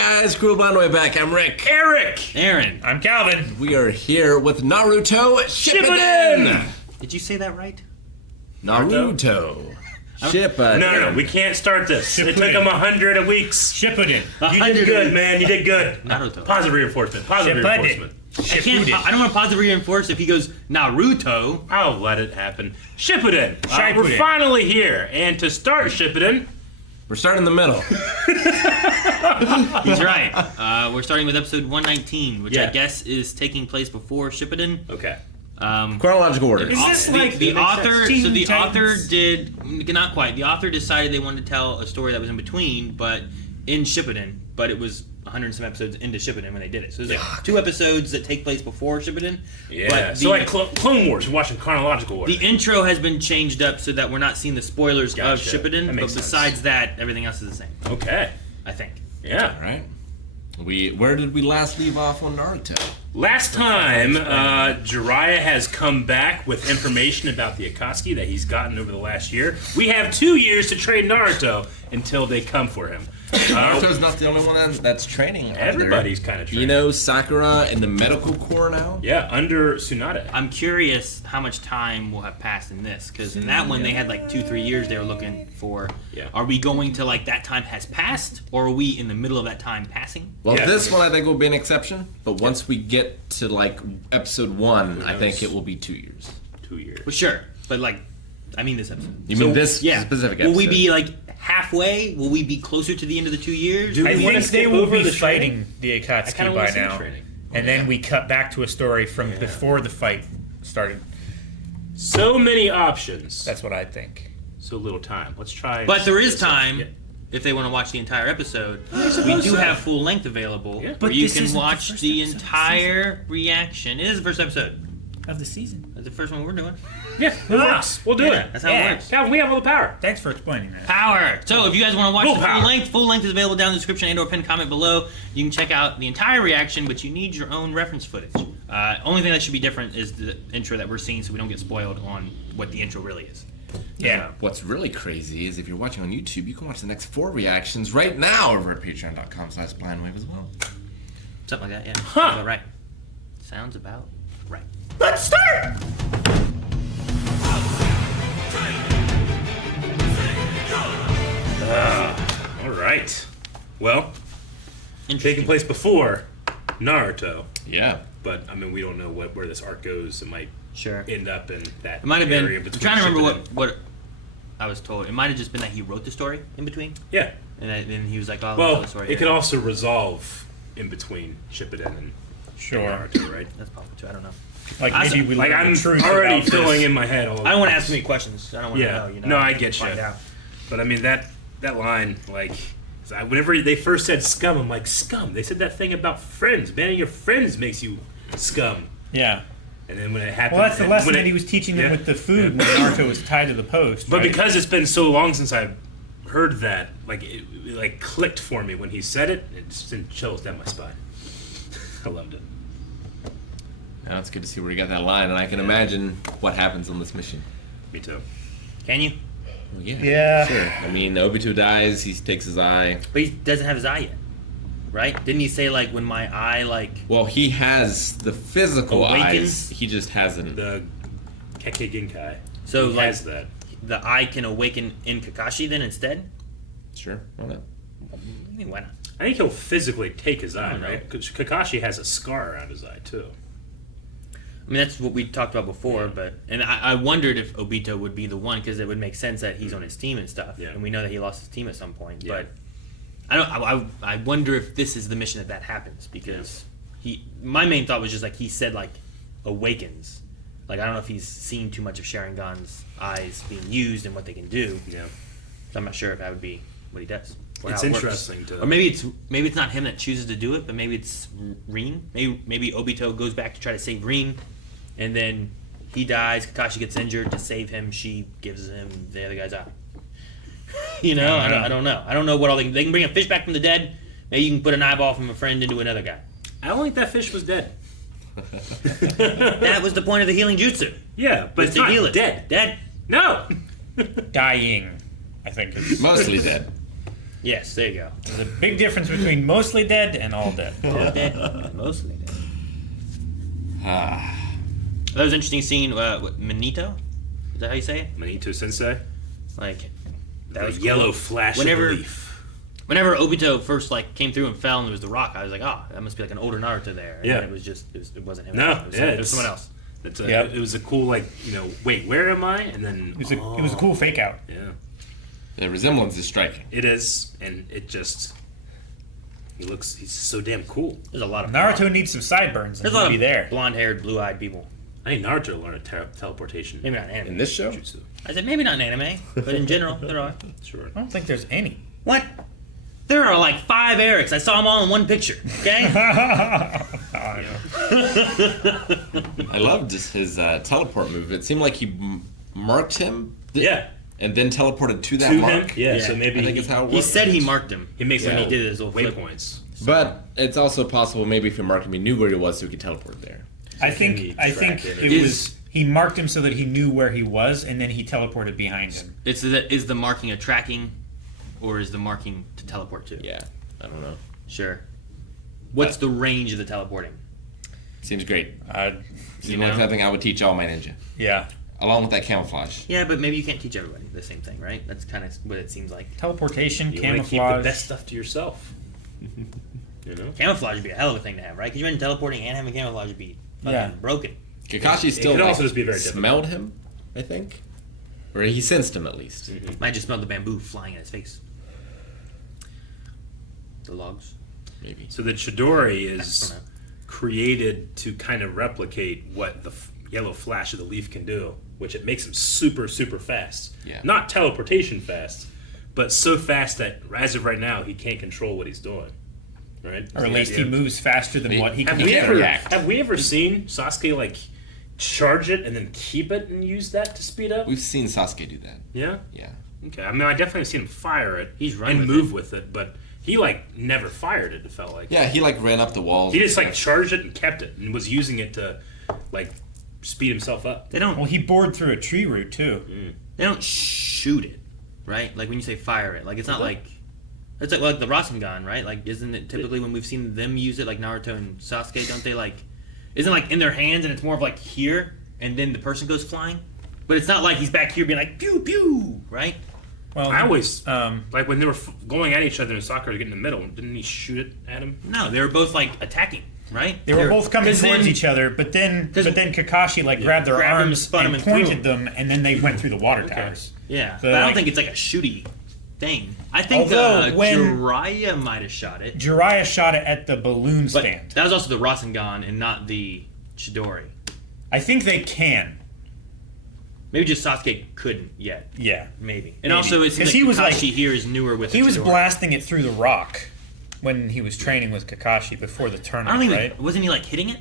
guys, Cruel Blind Way back. I'm Rick. Eric. Aaron. I'm Calvin. We are here with Naruto Shippuden. Did you say that right? Naruto Shippuden. No, we can't start this. It took Shippuden. him 100 weeks. Shippuden. You did good, man. You did good. Naruto. Positive reinforcement. Positive Shippuden. reinforcement. I don't want to positive reinforce if he goes Naruto. I'll let it happen. Shippuden. Shippuden. We're finally here. And to start Shippuden, We're starting in the middle. He's right. We're starting with episode 119, which I Yeah. guess is taking place before Shippuden. okay. Chronological order. Is this like the makes author? sense. So the Teen author Titans. did not quite. The author decided they wanted to tell a story that was in between, but in Shippuden. But it was 100 and some episodes into Shippuden when they did it. So there's like 2 episodes that take place before Shippuden. Yeah. But So like Clone Wars, we're watching chronological order. the intro has been changed up so that we're not seeing the spoilers Gotcha. of Shippuden. That But makes sense. besides that, everything else is the same. Okay. I think. Yeah. All right. Where did we last leave off on Naruto? Last time, Jiraiya has come back with information about the Akatsuki that he's gotten over the last year. We have 2 years to train Naruto until they come for him. Naruto's not the only one that's training. Everybody's kind of training. You know, Sakura in the medical corps now? Yeah, under Tsunade. I'm curious how much time will have passed in this, because in that one they had like 2-3 years they were looking for. Yeah. Are we going to like that time has passed, or are we in the middle of that time passing? Well, Yeah. this one I think will be an exception, but once we get to like episode 1, I think it will be 2 years. 2 years. Well, sure, but like, I mean this episode. You mean this specific episode? Will we be like halfway? Will we be closer to the end of the 2 years? Do I we wanna think they skip will over be the fighting the I Akatsuki kind of by want to see the now. training. And then we cut back to a story from before the fight started. So many options. That's what I think. So little time. Let's try. But there is Yeah. time. If they want to watch the entire episode, we do have full length available, Yeah. where But you this can isn't the watch first the episode of the entire reaction. It is the first episode. Of the season. That's the first one we're doing. Yeah, it works. We'll do Yeah, it. that's how it Yeah. works. Calvin, we have all the power. Thanks for explaining that. Power. So if you guys want to watch Full the power. full length is available down in the description and/or pinned comment below. You can check out the entire reaction, but you need your own reference footage. Only thing that should be different is the intro that we're seeing, so we don't get spoiled on what the intro really is. Yeah. What's really crazy is if you're watching on YouTube, you can watch the next 4 reactions right now over at patreon.com/blindwave as well. Something like that, yeah. Huh. Sounds about right. Sounds about right. Let's start! All right. Well, taking Interesting. place before Naruto, Yeah. but I mean we don't know where this arc goes. It might Sure. end up in that. It might have been. area I'm between trying to remember Shippuden. what I was told. It might have just been that he wrote the story in between, Yeah. and then he was like, "Oh, I'll Well, tell the story." it here. could also resolve in between Shippuden and Sure. Naruto, right? That's probably true. I don't know. Like I maybe we Like learn I'm the truth already about filling this. in my head all. I don't want to ask any questions. I don't want Yeah. to know. You know. No, I get Find you. out. But I mean that line, like, whenever they first said scum, I'm like scum. They said that thing about friends. Banning your friends makes you scum. Yeah. And then when it happened, Well, that's the and lesson when that he was teaching them yeah. with the food when Naruto was tied to the post. But right? because it's been so long since I've heard that, like it like clicked for me when he said it. It just sent chills down my spine. I loved it. Now it's good to see where you got that line, and I can imagine what happens on this mission. Me too. Can you? Well, yeah. Yeah. Sure. I mean, Obito dies, he takes his eye. But he doesn't have his eye yet, right? Didn't he say like when my eye like? Well, he has the physical Awakens? eyes, he just hasn't. The Kekkei Genkai. So he like has that. the eye can awaken in Kakashi then instead? Sure. Why not? I mean, why not? I think he'll physically take his eye, don't know. right? 'Cause Kakashi has a scar around his eye too. I mean, that's what we talked about before, but and I wondered if Obito would be the one because it would make sense that he's on his team and stuff, Yeah. and we know that he lost his team at some point. Yeah. But I don't. I wonder if this is the mission that happens because he. My main thought was just like he said like awakens. Like I don't know if he's seen too much of Sharingan's eyes being used and what they can do. Yeah. So I'm not sure if that would be what he does. Or It's how it works. interesting to. Or maybe it's not him that chooses to do it, but maybe it's Rin. Maybe Obito goes back to try to save Rin, and then he dies. Kakashi gets injured. To save him, she gives him the other guy's eye. You know, I don't know. I don't know what all they can bring a fish back from the dead. Maybe you can put an eyeball from a friend into another guy. I don't think that fish was dead. That was the point of the healing jutsu. Yeah, but Was it's to not heal it. dead. Dead. No. dying, I think. Is, Mostly dead. Yes, there you go. There's a big difference between mostly dead and all dead. All dead, and mostly dead. Ah. That was interesting seeing Manito. Is that how you say it? Manito Sensei. Like That was yellow flash Whenever- of the leaf. Whenever Obito first like came through and fell and there was the rock, I was like, oh, that must be like an older Naruto there. And Yeah. then it wasn't him. No, it was someone else. It was a cool, like, wait, where am I? And then It was a cool fake out. Yeah, The resemblance is striking. it is, and it just he's so damn cool. There's a lot of Naruto needs some sideburns. There's And a lot he'll of be there. blonde-haired, blue-eyed people. I need Naruto to learn a teleportation. Maybe not in anime. In this show? Jutsu. I said maybe not in anime, but in general there are. Sure. I don't think there's any. What? There are like 5 Erics. I saw them all in one picture. Okay. I loved his teleport move. It seemed like he marked him. Yeah. And then teleported to that To him? mark. Yeah, Yeah. so maybe I think it's how it He works. said he marked him. he makes Yeah. like He did his little flip. waypoints. But it's also possible maybe if he marked him, he knew where he was, so he could teleport there. I Can think he I track think it? it Is- was he marked him so that he knew where he was, and then he teleported behind him. Is the marking a tracking, or is the marking to teleport to? Yeah, I don't know. Sure. What's the range of the teleporting? Seems great. You Seems like know? something I would teach all my ninja. Yeah, Along with that camouflage. Yeah, but maybe you can't teach everybody the same thing, right? That's kind of what it seems like. teleportation, You want to keep the camouflage. best stuff to yourself. You know? Camouflage would be a hell of a thing to have, right? Because you imagine teleporting and having camouflage would be fucking Yeah. broken. Kakashi still could like, also just be very difficult. smelled him, I think. Or he sensed him at least. Might just smell the bamboo flying in his face. The logs. Maybe. So the Chidori I is don't know. created to kind of replicate what the yellow flash of the leaf can do, which it makes him super, super fast. Yeah. Not teleportation fast, but so fast that as of right now, he can't control what he's doing. Right? or at least he moves faster than what he can Have we ever react. have we ever seen Sasuke like charge it and then keep it and use that to speed up? We've seen Sasuke do that. Yeah. Yeah. Okay. I mean, I definitely seen him fire it. He's run and with move with it, but he like never fired it. It felt like. Yeah, he like ran up the walls. He just like charged it and kept it and was using it to like speed himself up. They don't. Well, he bored through a tree root too. They don't shoot it, right? Like when you say fire it, like it's not like. It's like the Rasengan, right? Like, isn't it typically when we've seen them use it, like Naruto and Sasuke, don't they like? Isn't it like in their hands and it's more of like here, and then the person goes flying? But it's not like he's back here being like pew pew, right? Well, I always um, like when they were going at each other and Sakura get in the middle. Didn't he shoot it at him? No, they were both like attacking, right? they were both coming 'cause towards then- each other, but then Kakashi like grabbed their Grabbed them, arms spun them, and and threw pointed them, and then they went through the water towers. Yeah, So, but I don't like- think it's like a shooty thing. I think Although, when- Jiraiya might have shot it. Jiraiya shot it at the balloon But stand. that was also the Rasengan and not the Chidori. I think they can. Maybe just Sasuke couldn't yet. Yeah. Maybe. And Maybe. also, it seems 'Cause like he was, Kakashi like- here is newer with He the was Chidori. blasting it through the rock when he was training with Kakashi before the I tournament, don't even. right? Wasn't he like hitting it?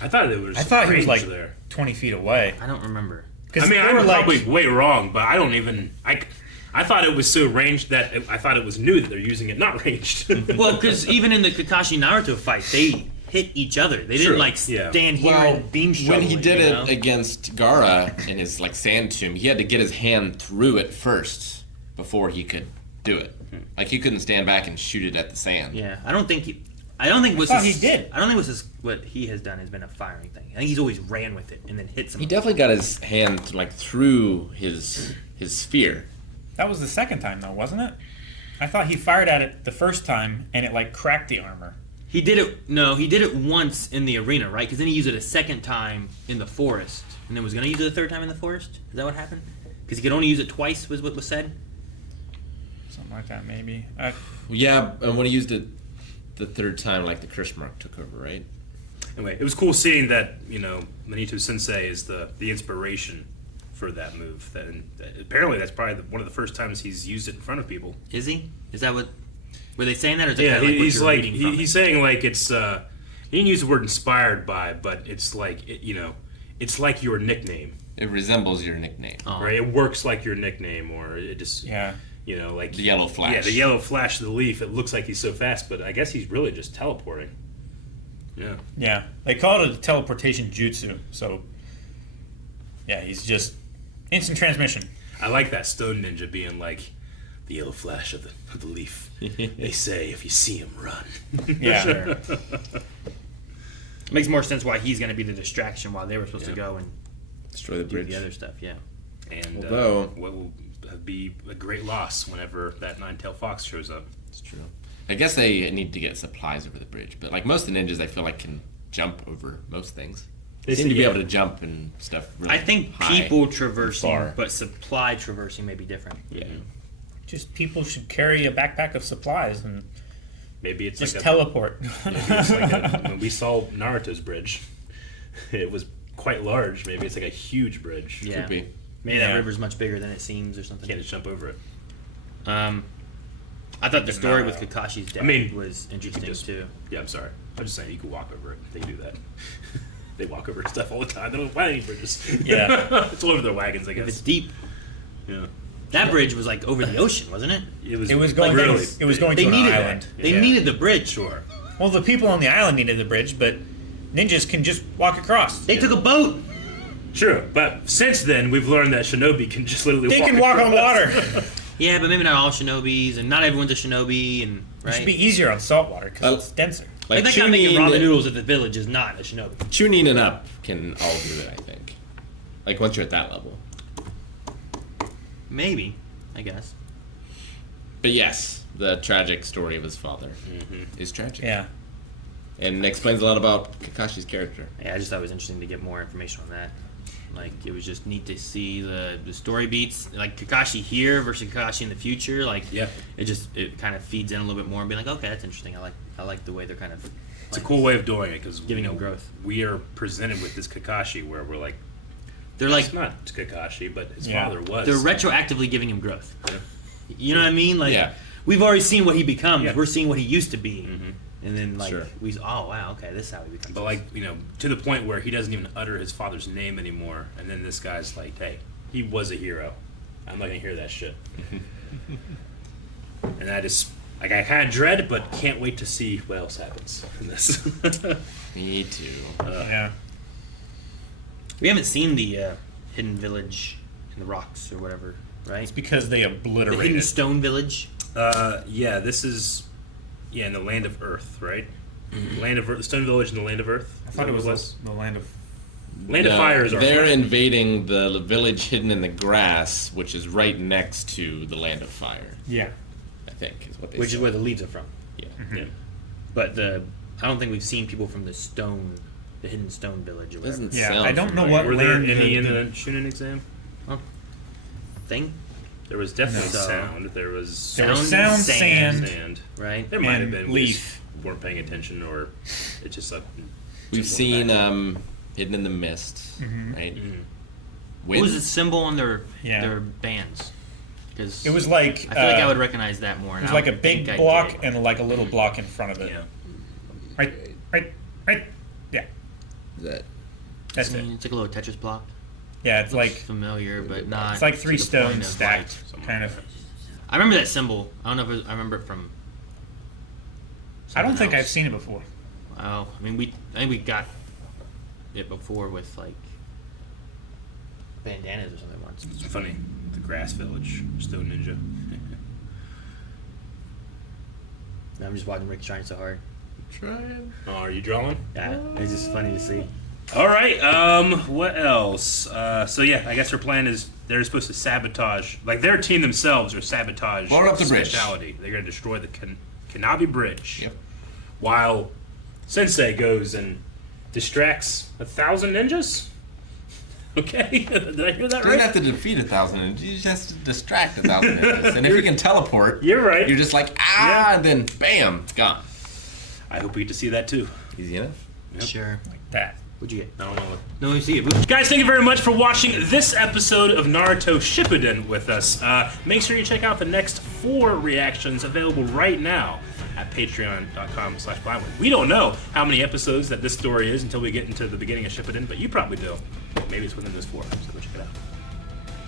I thought it was. I thought he was range like there. 20 feet away. I don't remember. I mean, they I'm were like, probably way wrong, but I don't even. I thought it was so ranged that I thought it was new that they're using it not ranged. Well, because even in the Kakashi Naruto fight, they hit each other. They didn't True, like yeah. stand here Well, and beam when shovel he did you it know? against Gaara in his like sand tomb, he had to get his hand through it first before he could do it. Like he couldn't stand back and shoot it at the sand. Yeah, I don't think he. I don't think thought he did. I don't think what he has done has been a firing thing. I think he's always ran with it and then hit He someone. definitely got his hand like through his sphere. that was the second time, though, wasn't it? I thought he fired at it the first time, and it like cracked the armor. He did it. No, he did it once in the arena, right? Because then he used it a second time in the forest, and then was going to use it a third time in the forest. Is that what happened? Because he could only use it twice, was what was said. Something like that, maybe. Yeah, and when he used it the third time, like the curse mark took over, right? Anyway, it was cool seeing that Manito Sensei is the inspiration for that move. That apparently that's probably one of the first times he's used it in front of people. Is he? Is that what? Were they saying that, or is that Yeah, kind of like he's what you're like reading from he's it? saying like it's he didn't use the word inspired by, but it's like it's like your nickname, It resembles your nickname. Oh. right? It works like your nickname, or it just Yeah. like The yellow flash. Yeah, the yellow flash of the leaf. It looks like he's so fast, but I guess he's really just teleporting. Yeah. Yeah. They call it a teleportation jutsu, so yeah, he's just instant transmission. I like that Stone Ninja being like the yellow flash of the leaf. They say if you see him, run. Yeah. Sure. Makes more sense why he's going to be the distraction while they were supposed to go and Destroy the do bridge. the other stuff. Yeah. And Although- what will be a great loss whenever that nine-tailed fox shows up. It's true. I guess they need to get supplies over the bridge, but like most of the ninjas, I feel like can jump over most things. They seem to be able to jump and stuff. Really I think high. people traversing, far. but supply traversing may be different. Yeah. Just people should carry a backpack of supplies and Maybe it's just like teleport. when we saw Naruto's bridge, it was quite large. Maybe it's like a huge bridge. Yeah. Could be. Maybe Yeah. that river's much bigger than it seems or You something. can't just jump over it. I thought the story with Kakashi's dad was you interesting can just- too. Yeah, I'm sorry. I'm just saying you can walk over it. They do that. They walk over stuff all the time. They don't fly any bridges. Yeah. It's all over their wagons, I If it's guess. deep, Yeah. that bridge was like over the ocean, wasn't it? It was going. really It was going They to an needed island. that. They Yeah. needed the bridge. Sure. Well, the people on the island needed the bridge, but ninjas can just walk across. They took a boat. True, but since then we've learned that shinobi can just literally They can walk on across. water. Yeah, but maybe not all shinobis, and not everyone's a shinobi, and It should right. be easier on salt water because it's denser. Like that guy making ramen noodles at the village is not a shinobi. Chunin and up can all do it, I think. Like once you're at that level. Maybe, I guess. But yes, the tragic story of his father is tragic. Yeah. And explains a lot about Kakashi's character. Yeah, I just thought it was interesting to get more information on that. Like, it was just neat to see the story beats, like Kakashi here versus Kakashi in the future. Like, Yeah. it kind of feeds in a little bit more and be like, okay, that's interesting. I like the way they're kind of. It's a cool way of doing it because Giving him growth. We are presented with this Kakashi where we're like, They're like it's not Kakashi, but his Yeah. father was. they're retroactively giving him growth. Yeah. You know what I mean? Like, Yeah. we've already seen what he becomes. Yeah. We're seeing what he used to be, and then like Sure. oh wow, okay, this is how he becomes. But like, to the point where he doesn't even utter his father's name anymore, and then this guy's like, hey, he was a hero. I'm not gonna hear that shit. And I just like I kind of dread, but can't wait to see what else happens in this. Me too. Yeah. We haven't seen the hidden village in the rocks or whatever, right? It's because they The hidden obliterated. stone village. Yeah, this is in the land of Earth, right? Land of Earth, the Stone Village in the land of Earth. I thought it was the land of. Land of Fire is our They're friend. invading the village hidden in the grass, which is right next to the land of fire. Yeah. I think is what they Which said. is where the leaves are from. Yeah. Yeah. But I don't think we've seen people from the hidden stone village or whatever. Doesn't Yeah, sound I don't know familiar. what Were there land any in the- the Shunin exam? Thing, There was definitely No. sound. There was There was Sound, sound, sand. sand. right? There might have And been. We leaf. just weren't paying attention, or it's just like. We've just seen went back. Hidden in the Mist, right? What was the symbol on their Yeah. bands? Because It was like. I feel like I would recognize that more. It and was I like a don't big think I block did. and like a little block in front of it. Yeah. Right. Yeah. Is that That's I it. mean, it's like a little Tetris block. Yeah, it's like Familiar, but not. it's like to 3 the point stones of, stacked, something kind like of. I remember that symbol. I don't know if it was, I remember it from. I don't think something I've else. seen it before. Oh, I mean, I think we got it before with like bandanas or something once. It's funny. The Grass Village, Stone Ninja. I'm just watching Rick trying so hard. trying? Oh, are you drawing? Yeah, it's just funny to see. All right. What else? So yeah, I guess her plan is they're supposed to sabotage, like their team themselves, or sabotage. Blow up the bridge. Speciality. They're gonna destroy the Kanabi Bridge. Yep. While Sensei goes and distracts 1,000 ninjas. Okay, did I hear that Doesn't right? have to defeat 1,000 ninjas. You just have to distract 1,000 ninjas. And if you can teleport, You're right. you're just like Yeah. and then bam, it's gone. I hope we get to see that too. Easy enough. Yep. Sure. Like that. What'd you get? I don't know. No, you see it. Guys, thank you very much for watching this episode of Naruto Shippuden with us. Make sure you check out the next 4 reactions available right now at patreon.com/blindway. We don't know how many episodes that this story is until we get into the beginning of Shippuden, but you probably do. Maybe it's within this 4, so go check it out.